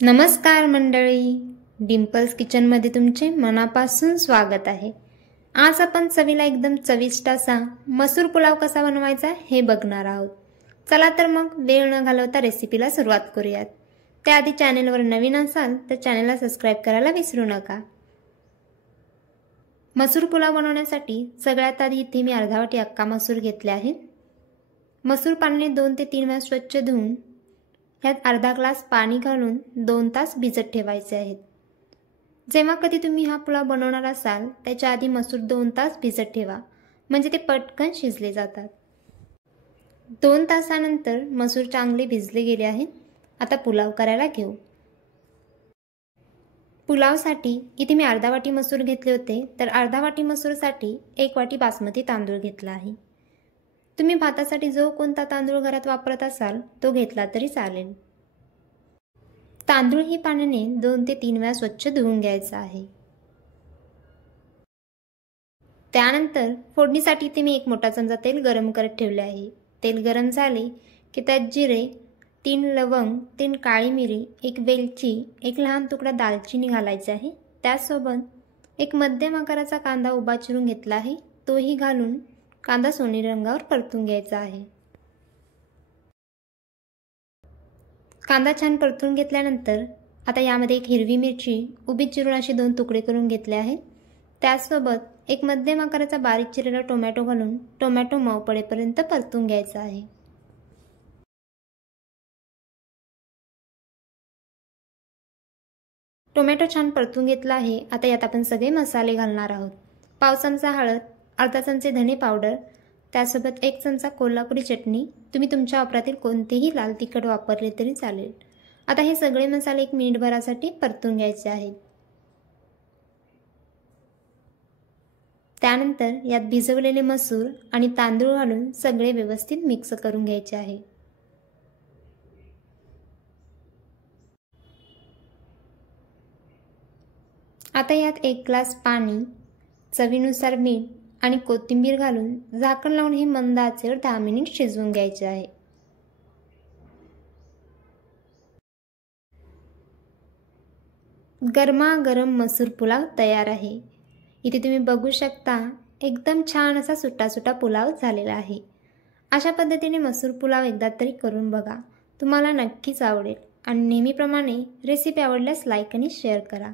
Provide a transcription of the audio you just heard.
नमस्कार मंडळी, डिम्पल्स किचनमध्ये तुमचे मनापासून स्वागत आहे। आज आपण चवीला एकदम चविष्ट असा मसूर पुलाव कसा बनवायचा हे बघणार आहोत। चला तर मग वेळ न घालवता रेसिपीला सुरुवात करूयात। त्याआधी चॅनलवर नवीन असाल तर चॅनलला सबस्क्राइब करायला विसरू नका। मसूर पुलाव बनवण्यासाठी सगळ्यात आधी इथे मी अर्धा वाटी अख्खा मसूर घेतले आहे। मसूर पाण्याने 2 ते 3 वेळा स्वच्छ धुवून यात अर्धा ग्लास पाणी घालून 2 तास भिजत ठेवायचे आहेत। जेव्हा कधी तुम्ही हा पुलाव बनवणार असाल त्याच्या आधी मसूर 2 तास भिजत ठेवा, म्हणजे ते पटकन शिजले जातात। 2 तासानंतर मसूर चांगले भिजले गेले आहेत। आता पुलाव करायला घेऊ। पुलावसाठी इथे मी अर्धा वाटी मसूर घेतले होते, तर अर्धा वाटी मसूरसाठी 1 वाटी बासमती तांदूळ घेतला आहे। तुम्ही भातासाठी जो कोणता तांदूळ घरात वापरत असाल तो घेतला तरी चालेल। तांदूळ ही पाण्याने 2 ते 3 वेळा स्वच्छ धुवून घ्यायचा आहे। त्यानंतर फोडणीसाठी इथे मी 1 मोठा चमचा तेल गरम करत ठेवले आहे। तेल गरम झाले की त्यात जिरे, 3 लवंग, 3 काळी मिरी, 1 वेलची, 1 लहान तुकडा दालचिनी घालायचे आहे। त्यासोबत 1 मध्यम आकाराचा कांदा उभा चिरून घेतला आहे, तोही घालून कांदा सोनेरी रंगावर परतून घ्यायचा आहे। कांदा छान परतून घेतल्यानंतर आता यामध्ये 1 हिरवी मिरची उभी चिरून अशी 2 तुकडे करून घेतले आहेत। त्यासोबत 1 मध्यम आकाराचा बारीक चिरलेला टोमॅटो घालून टोमॅटो मऊ पडेपर्यंत परतून घ्यायचा आहे। टोमॅटो छान परतून घेतला आहे। आता यात आपण सगळे मसाले घालणार आहोत। पाव चमचा हळद, अर्धा चमचे धने पावडर, त्यासोबत 1 चमचा कोल्हापुरी चटणी, तुम्ही तुमच्या वापरातील कोणतेही लाल तिखट वापरले तरी चालेल। आता हे सगळे मसाले 1 मिनिटभरासाठी परतून घ्यायचे आहेत। त्यानंतर यात भिजवलेले मसूर आणि तांदूळ घालून सगळे व्यवस्थित मिक्स करून घ्यायचे आहे। आता यात 1 ग्लास पाणी, चवीनुसार मीठ आणि कोथिंबीर घालून झाकण लावून हे मंद आचेवर 10 मिनिट शिजवून घ्यायचे आहे। गरमागरम मसूर पुलाव तयार आहे। इथे तुम्ही बघू शकता एकदम छान असा सुट्टा पुलाव झालेला आहे। अशा पद्धतीने मसूर पुलाव एकदा तरी करून बघा, तुम्हाला नक्कीच आवडेल। आणि नेहमीप्रमाणे रेसिपी आवडल्यास लाईक आणि शेअर करा।